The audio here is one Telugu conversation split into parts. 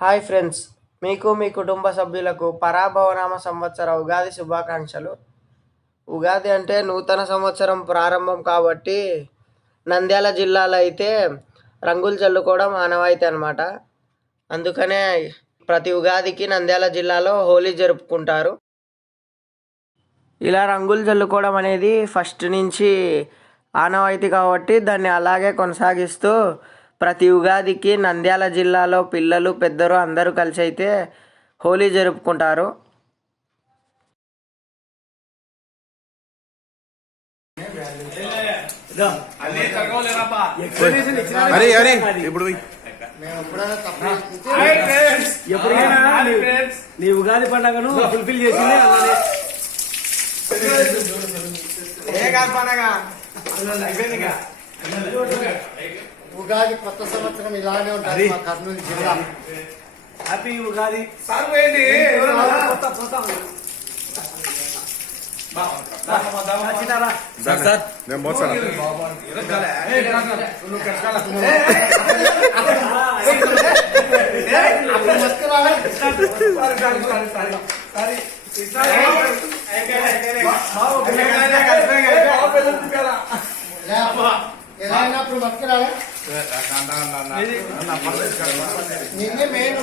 హాయ్ ఫ్రెండ్స్, మీకు మీ కుటుంబ సభ్యులకు పరాభవనామ సంవత్సర ఉగాది శుభాకాంక్షలు. ఉగాది అంటే నూతన సంవత్సరం ప్రారంభం కాబట్టి నంద్యాల జిల్లాలో అయితే రంగులు చల్లుకోవడం ఆనవాయితీ అనమాట. అందుకనే ప్రతి ఉగాదికి నంద్యాల జిల్లాలో హోలీ జరుపుకుంటారు. ఇలా రంగులు చల్లుకోవడం అనేది ఫస్ట్ నుంచి ఆనవాయితీ కాబట్టి దాన్ని అలాగే కొనసాగిస్తూ ప్రతి ఉగాదికి నంద్యాల జిల్లాలో పిల్లలు పెద్దలు అందరూ కలిసి అయితే హోలీ జరుపుకుంటారు. నీ ఉగాది పండుగను ఫుల్ఫిల్ చేసింది ఉగాది కొత్త సంవత్సరం ఇలానే ఉంటుంది మా కర్నూలు జిల్లా. హ్యాపీ ఉగాది. ఎలా అయినప్పుడు మస్కి రాలే నిన్నే మెయిన్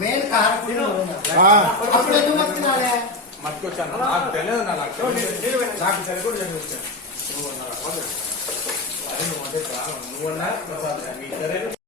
మెయిన్ కారు అప్పుడు ఎందుకు మస్కి రాలే మట్టుకొచ్చాను నాకు తెలియదు. నాకు సరిగ్గా నువ్వు